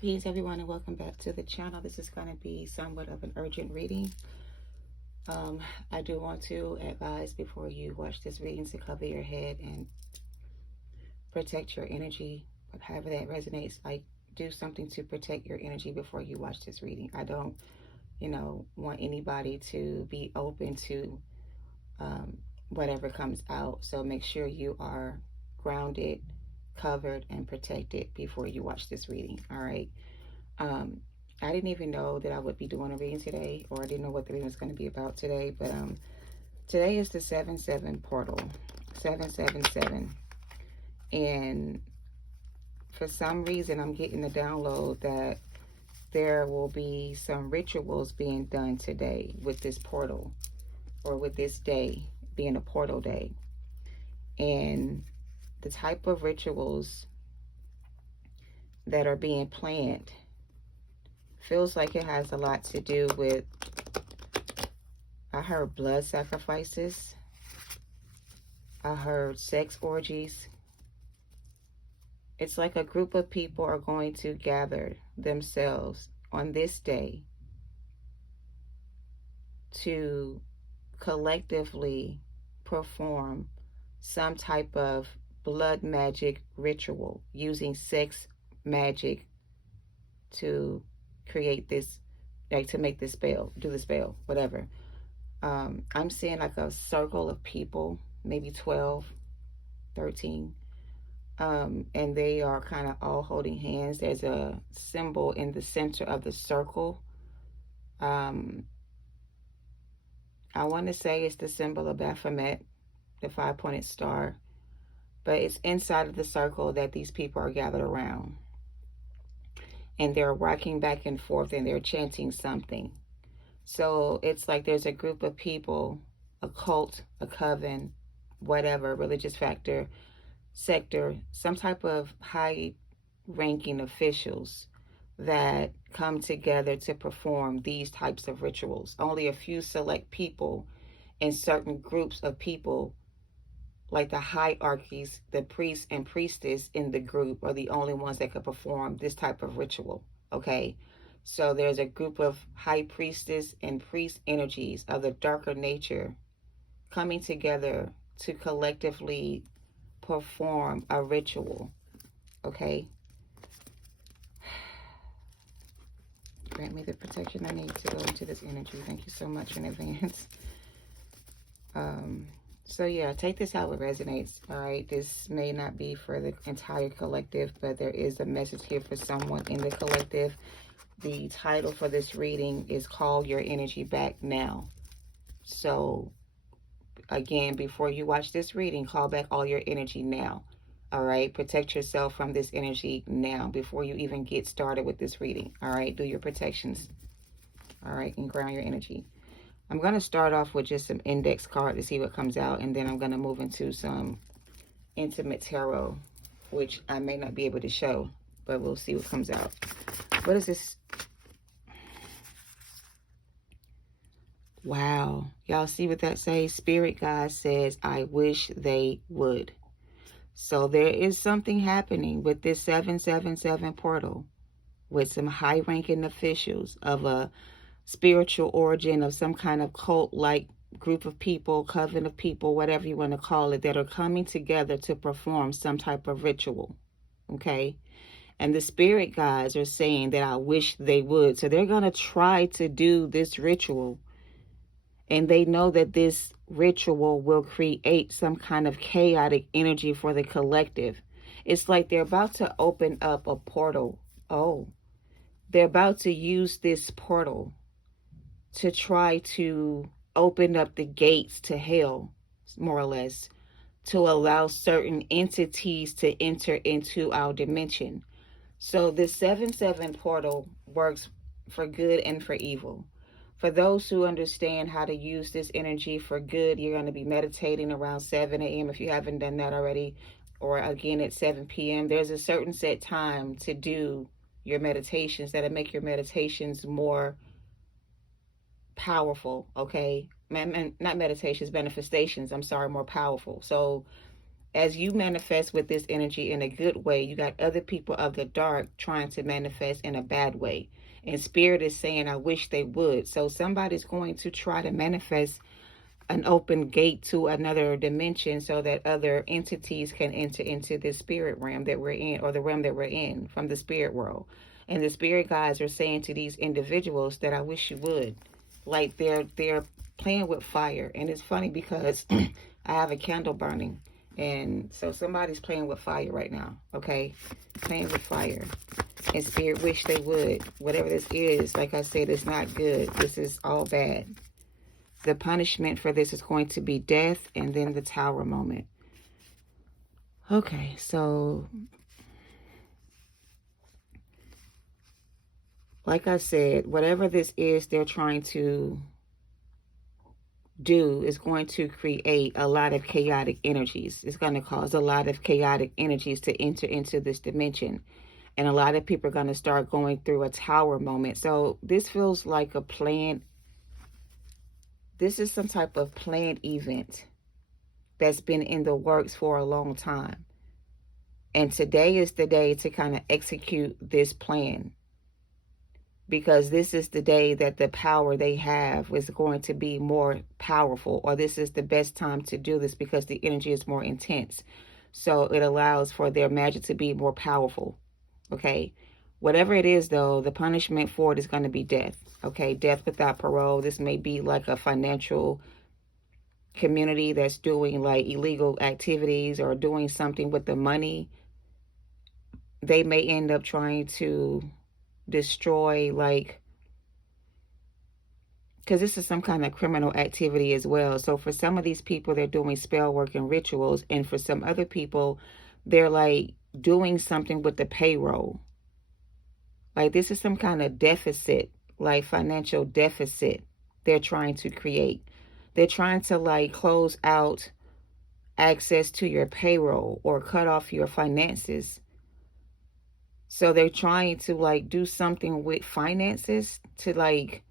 Greetings everyone and welcome back to the channel. This is going to be somewhat of an urgent reading. I do want to advise before you watch this reading to cover your head and protect your energy. However that resonates, like do something to protect your energy before you watch this reading. I don't, want anybody to be open to whatever comes out. So make sure you are grounded, covered, and protected before you watch this reading. All right. I didn't even know that I would be doing a reading today, or I didn't know what the reading was going to be about today, but today is the 7-7 portal, 777, and for some reason I'm getting the download that there will be some rituals being done today with this portal, or with this day being a portal day, and the type of rituals that are being planned feels like it has a lot to do with, I heard blood sacrifices, I heard sex orgies. It's like a group of people are going to gather themselves on this day to collectively perform some type of blood magic ritual using sex magic to create this, like to make this spell, do the spell, whatever. I'm seeing like a circle of people, maybe 12, 13, and they are kind of all holding hands. There's a symbol in the center of the circle. I want to say it's the symbol of Baphomet, the 5-pointed star, but it's inside of the circle that these people are gathered around. And they're rocking back and forth and they're chanting something. So it's like there's a group of people, a cult, a coven, whatever, religious sector, some type of high-ranking officials that come together to perform these types of rituals. Only a few select people and certain groups of people, like the hierarchies, the priests and priestess in the group, are the only ones that could perform this type of ritual. Okay, so there's a group of high priestess and priest energies of the darker nature coming together to collectively perform a ritual. Okay, grant me the protection I need to go into this energy. Thank you so much in advance. So yeah, take this how it resonates. All right, this may not be for the entire collective, but there is a message here for someone in the collective. The title for this reading is Call Your Energy Back Now. So again, before you watch this reading, call back all your energy now. All right, protect yourself from this energy now before you even get started with this reading. All right, do your protections. All right, and ground your energy. I'm going to start off with just some index card to see what comes out, and then I'm going to move into some intimate tarot, which I may not be able to show, but we'll see what comes out. What is this? Wow. Y'all see what that says? Spirit guide says, I wish they would. So there is something happening with this 777 portal with some high-ranking officials of a spiritual origin, of some kind of cult-like group of people, coven of people, whatever you want to call it, that are coming together to perform some type of ritual. Okay, and the spirit guides are saying that I wish they would. So they're going to try to do this ritual, and they know that this ritual will create some kind of chaotic energy for the collective. It's like they're about to open up a portal. Oh, they're about to use this portal to try to open up the gates to hell, more or less, to allow certain entities to enter into our dimension. So this 7-7 portal works for good and for evil. For those who understand how to use this energy for good, you're going to be meditating around 7 a.m. if you haven't done that already, or again at 7 p.m. There's a certain set time to do your meditations that'll make your meditations more powerful. Okay, not meditations, manifestations, I'm sorry, more powerful. So as you manifest with this energy in a good way, you got other people of the dark trying to manifest in a bad way. And Spirit is saying, I wish they would. So somebody's going to try to manifest an open gate to another dimension so that other entities can enter into this spirit realm that we're in, or the realm that we're in from the spirit world. And the spirit guides are saying to these individuals that I wish you would. Like they're playing with fire. And it's funny because I have a candle burning. And so somebody's playing with fire right now, okay? Playing with fire. And Spirit wish they would. Whatever this is, like I said, it's not good. This is all bad. The punishment for this is going to be death and then the tower moment. Okay, so like I said, whatever this is they're trying to do is going to create a lot of chaotic energies. It's going to cause a lot of chaotic energies to enter into this dimension. And a lot of people are going to start going through a tower moment. So this feels like a planned, this is some type of planned event that's been in the works for a long time. And today is the day to kind of execute this plan, because this is the day that the power they have is going to be more powerful, or this is the best time to do this because the energy is more intense. So it allows for their magic to be more powerful. Okay. Whatever it is, though, the punishment for it is going to be death. Okay. Death without parole. This may be like a financial community that's doing like illegal activities or doing something with the money. They may end up trying to destroy, like, because this is some kind of criminal activity as well. So for some of these people, they're doing spell work and rituals. And for some other people, they're like doing something with the payroll. Like this is some kind of deficit, like financial deficit they're trying to create. They're trying to like close out access to your payroll or cut off your finances. So they're trying to like do something with finances to like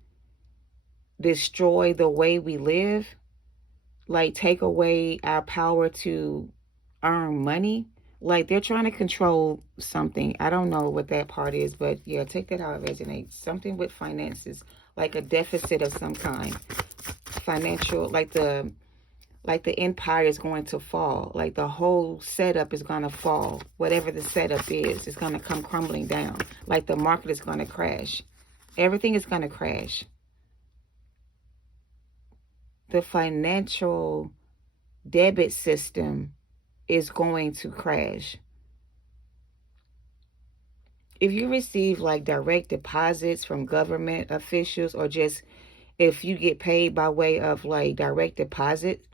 destroy the way we live, like take away our power to earn money. Like they're trying to control something. I don't know what that part is, but yeah, take that how it resonates. Something with finances, like a deficit of some kind. Financial, like the empire is going to fall. Like the whole setup is going to fall. Whatever the setup is, it's going to come crumbling down. Like the market is going to crash. Everything is going to crash. The financial debit system is going to crash. If you receive like direct deposits from government officials, or just if you get paid by way of like direct deposit,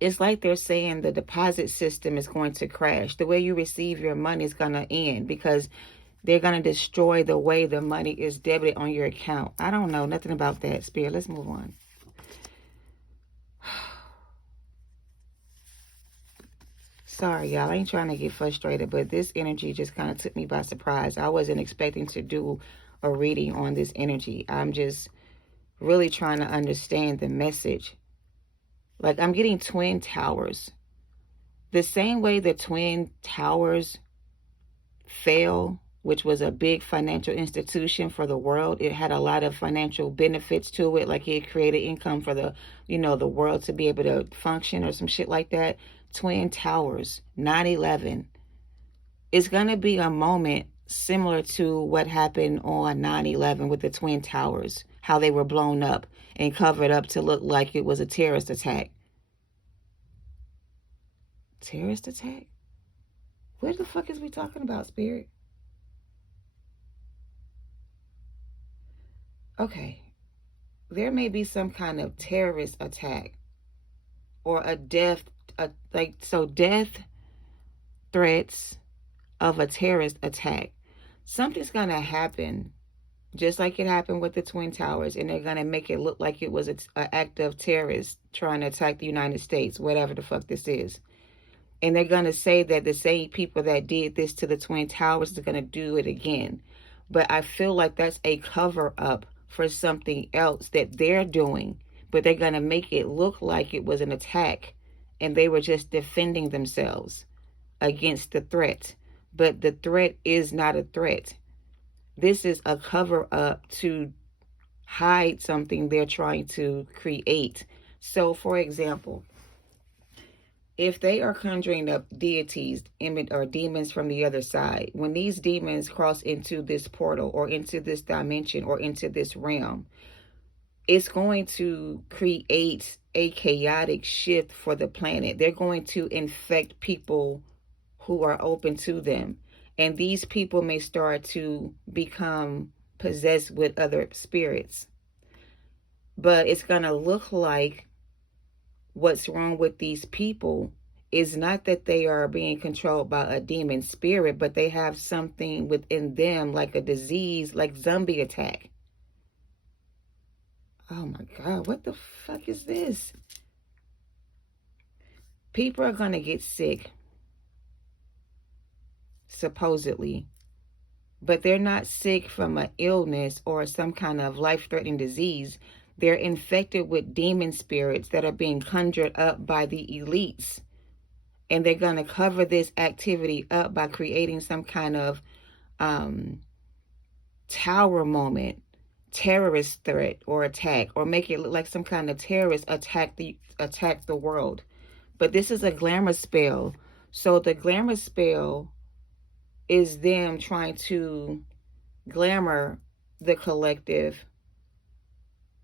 it's like they're saying the deposit system is going to crash. The way you receive your money is going to end because they're going to destroy the way the money is debited on your account. I don't know nothing about that, Spirit. Let's move on. Sorry, y'all. I ain't trying to get frustrated, but this energy just kind of took me by surprise. I wasn't expecting to do a reading on this energy. I'm just really trying to understand the message. Like, I'm getting twin towers. The same way the twin towers fell, which was a big financial institution for the world. It had a lot of financial benefits to it. Like it created income for the, the world to be able to function or some shit like that. Twin towers, 9/11. It's going to be a moment similar to what happened on 9/11 with the twin towers. How they were blown up and covered up to look like it was a terrorist attack. Terrorist attack? What the fuck is we talking about, Spirit? Okay. There may be some kind of terrorist attack or a death, death threats of a terrorist attack. Something's going to happen, just like it happened with the Twin Towers, and they're going to make it look like it was an act of terrorists trying to attack the United States, whatever the fuck this is. And they're going to say that the same people that did this to the Twin Towers are going to do it again. But I feel like that's a cover up for something else that they're doing. But they're going to make it look like it was an attack and they were just defending themselves against the threat. But the threat is not a threat. This is a cover up to hide something they're trying to create. So, for example, if they are conjuring up deities or demons from the other side, when these demons cross into this portal or into this dimension or into this realm, it's going to create a chaotic shift for the planet. They're going to infect people who are open to them. And these people may start to become possessed with other spirits. But it's going to look like what's wrong with these people is not that they are being controlled by a demon spirit, but they have something within them, like a disease, like zombie attack. Oh my God, what the fuck is this? People are going to get sick, supposedly, but they're not sick from an illness or some kind of life-threatening disease. They're infected with demon spirits that are being conjured up by the elites. And they're going to cover this activity up by creating some kind of tower moment, terrorist threat or attack, or make it look like some kind of terrorist attack the world. But this is a glamour spell. So the glamour spell is them trying to glamour the collective,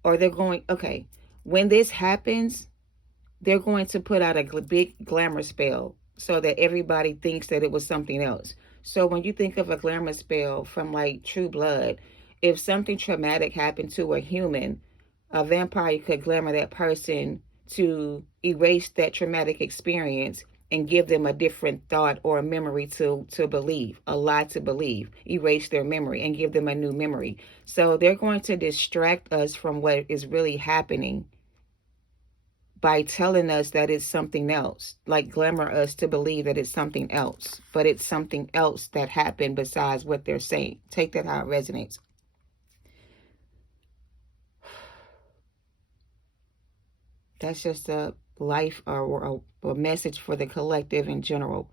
or they're going, okay, when this happens, they're going to put out a big glamour spell so that everybody thinks that it was something else. So when you think of a glamour spell from like True Blood, if something traumatic happened to a human, a vampire could glamour that person to erase that traumatic experience and give them a different thought or a memory to believe, a lie to believe, erase their memory and give them a new memory. So they're going to distract us from what is really happening by telling us that it's something else, like glamour us to believe that it's something else, but it's something else that happened besides what they're saying. Take that how it resonates. That's just a life or a message for the collective in general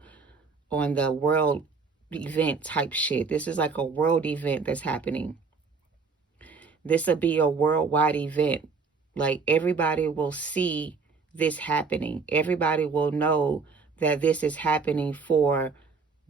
on the world event type shit. This is like a world event that's happening. This will be a worldwide event. Like everybody will see this happening. Everybody will know that this is happening for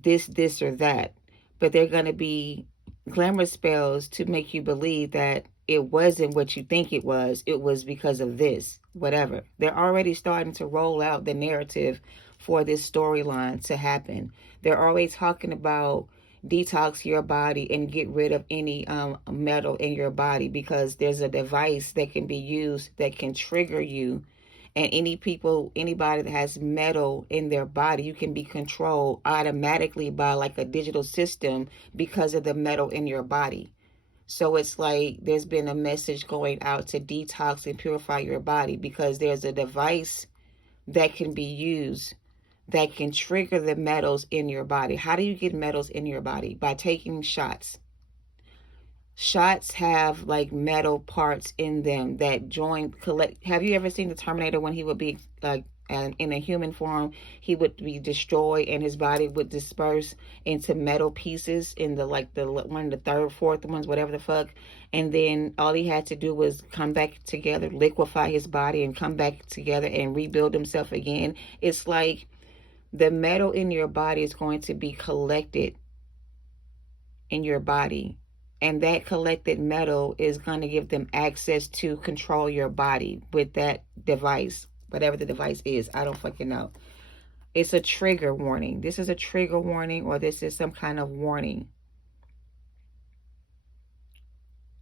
this or that. But they're going to be glamour spells to make you believe that it wasn't what you think it was. It was because of this, whatever. They're already starting to roll out the narrative for this storyline to happen. They're always talking about detox your body and get rid of any metal in your body, because there's a device that can be used that can trigger you. And anybody that has metal in their body, you can be controlled automatically by like a digital system because of the metal in your body. So it's like there's been a message going out to detox and purify your body, because there's a device that can be used that can trigger the metals in your body. How do you get metals in your body? By taking shots. Shots have like metal parts in them that collect. Have you ever seen the Terminator when he would be like in a human form? He would be destroyed and his body would disperse into metal pieces in the one, the third, fourth ones, whatever the fuck. And then all he had to do was come back together, liquefy his body and come back together and rebuild himself again. It's like the metal in your body is going to be collected in your body. And that collected metal is going to give them access to control your body with that device, whatever the device is. I don't fucking know. It's a trigger warning. This is a trigger warning, or this is some kind of warning.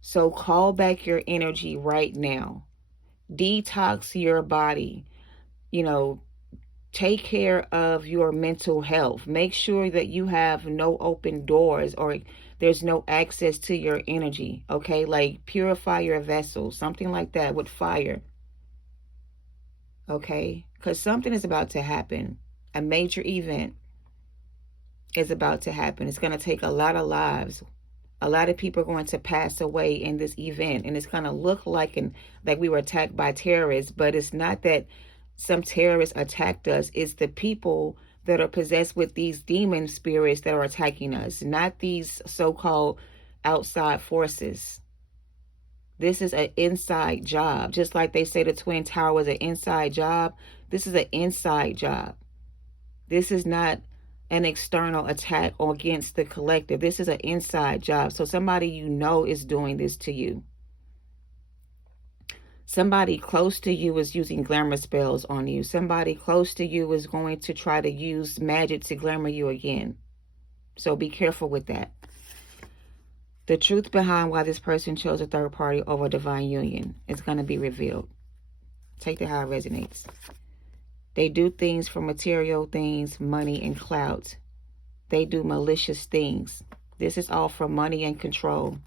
So call back your energy right now. Detox your body. Take care of your mental health. Make sure that you have no open doors or there's no access to your energy. Okay, like purify your vessel, something like that with fire. Okay, because something is about to happen. A major event is about to happen. It's going to take a lot of lives. A lot of people are going to pass away in this event, and it's going to look like we were attacked by terrorists, but it's not that. some terrorists attacked us. It's the people that are possessed with these demon spirits that are attacking us, not these so-called outside forces. This is an inside job. Just like they say the Twin Tower was an inside job, this is an inside job. This is not an external attack against the collective. This is an inside job. So somebody you know is doing this to you. Somebody close to you is using glamour spells on you. Somebody close to you is going to try to use magic to glamour you again. So be careful with that. The truth behind why this person chose a third party over divine union is going to be revealed. Take that how it resonates. They do things for material things, money, and clout. They do malicious things. This is all for money and control.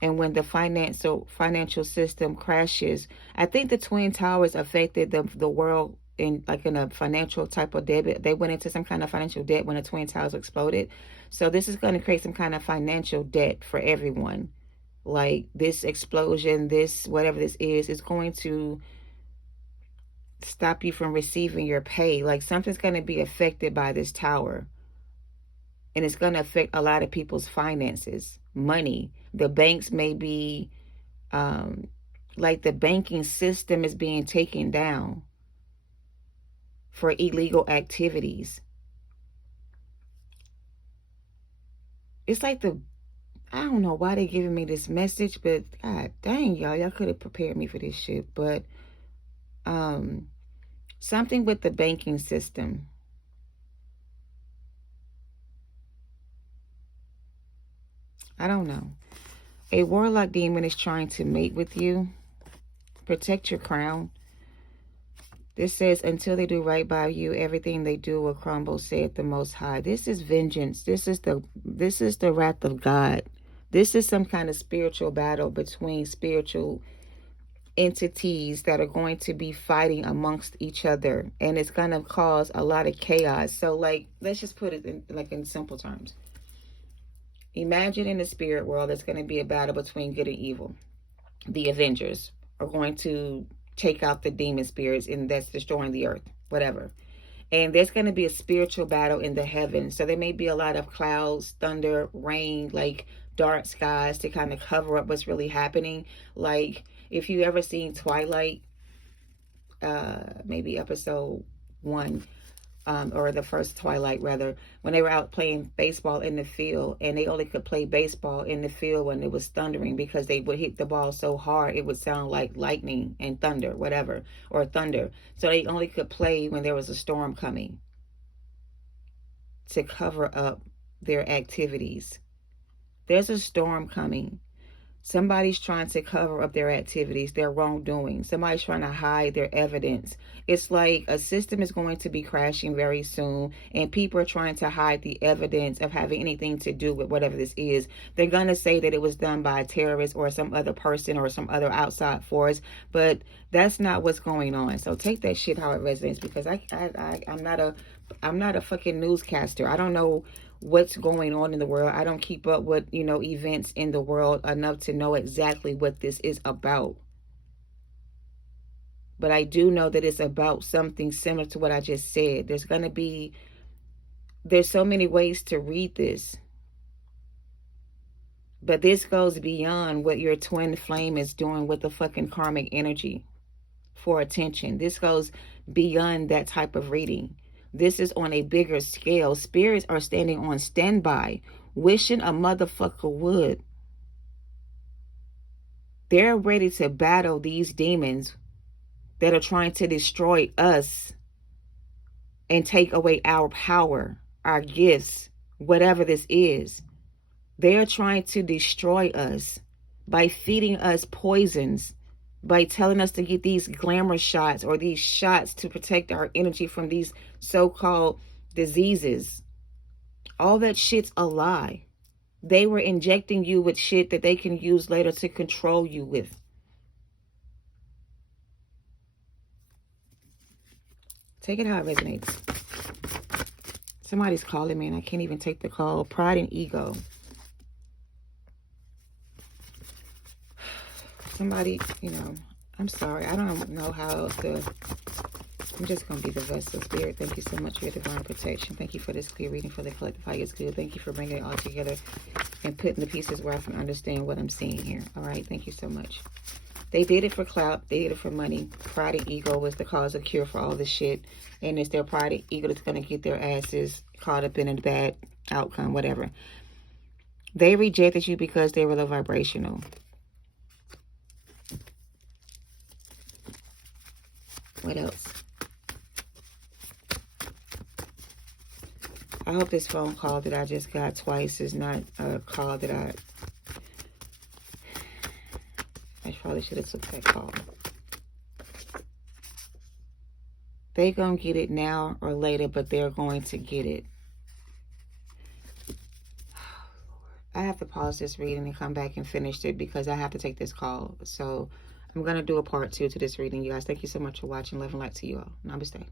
And when the financial system crashes, I think the Twin Towers affected the world in a financial type of debt. They went into some kind of financial debt when the Twin Towers exploded. So this is going to create some kind of financial debt for everyone. Like this explosion, this whatever this is going to stop you from receiving your pay. Like something's going to be affected by this tower. And it's going to affect a lot of people's finances, money. The banks may be, like the banking system is being taken down for illegal activities. It's like I don't know why they're giving me this message, but god dang, y'all could have prepared me for this shit. But something with the banking system. I don't know. A warlock demon is trying to mate with you. Protect your crown. This says, until they do right by you, everything they do will crumble, saith the Most High. This is vengeance. This is the wrath of God. This is some kind of spiritual battle between spiritual entities that are going to be fighting amongst each other. And it's going to cause a lot of chaos. So, like, let's just put it in simple terms. Imagine in the spirit world, there's going to be a battle between good and evil. The Avengers are going to take out the demon spirits and that's destroying the earth, whatever. And there's going to be a spiritual battle in the heavens. So there may be a lot of clouds, thunder, rain, like dark skies to kind of cover up what's really happening. Like if you ever seen Twilight, maybe episode 1, or the first Twilight rather, when they were out playing baseball in the field, and they only could play baseball in the field when it was thundering, because they would hit the ball so hard it would sound like lightning and thunder, whatever, or thunder. So they only could play when there was a storm coming to cover up their activities. There's a storm coming. Somebody's trying to cover up their activities, their wrongdoing. Somebody's trying to hide their evidence. It's like a system is going to be crashing very soon, and people are trying to hide the evidence of having anything to do with whatever this is. They're going to say that it was done by a terrorist or some other person or some other outside force, but that's not what's going on. So take that shit how it resonates, because I'm not a fucking newscaster. I don't know what's going on in the world. I don't keep up with, events in the world enough to know exactly what this is about. But I do know that it's about something similar to what I just said. There's so many ways to read this. But this goes beyond what your twin flame is doing with the fucking karmic energy for attention. This goes beyond that type of reading. This is on a bigger scale. Spirits are standing on standby, wishing a motherfucker would. They're ready to battle these demons that are trying to destroy us and take away our power, our gifts, whatever this is. They are trying to destroy us by feeding us poisons, by telling us to get these glamour shots or these shots to protect our energy from these so-called diseases. All that shit's a lie. They were injecting you with shit that they can use later to control you with. Take it how it resonates. Somebody's calling me and I can't even take the call. Pride and ego. Somebody, I'm sorry. I don't know how else to I'm just going to be the vessel. Spirit, thank you so much for your divine protection. Thank you for this clear reading for the collective highest good. Thank you for bringing it all together and putting the pieces where I can understand what I'm seeing here. All right, thank you so much. They did it for clout. They did it for money. Pride and ego was the cause of cure for all this shit. And it's their pride and ego that's going to get their asses caught up in a bad outcome, whatever. They rejected you because they were low vibrational. What else? I hope this phone call that I just got twice is not a call that I probably should have took that call. They're going to get it now or later, but they're going to get it. I have to pause this reading and come back and finish it because I have to take this call. So I'm going to do a part 2 to this reading, you guys. Thank you so much for watching. Love and light to you all. Namaste.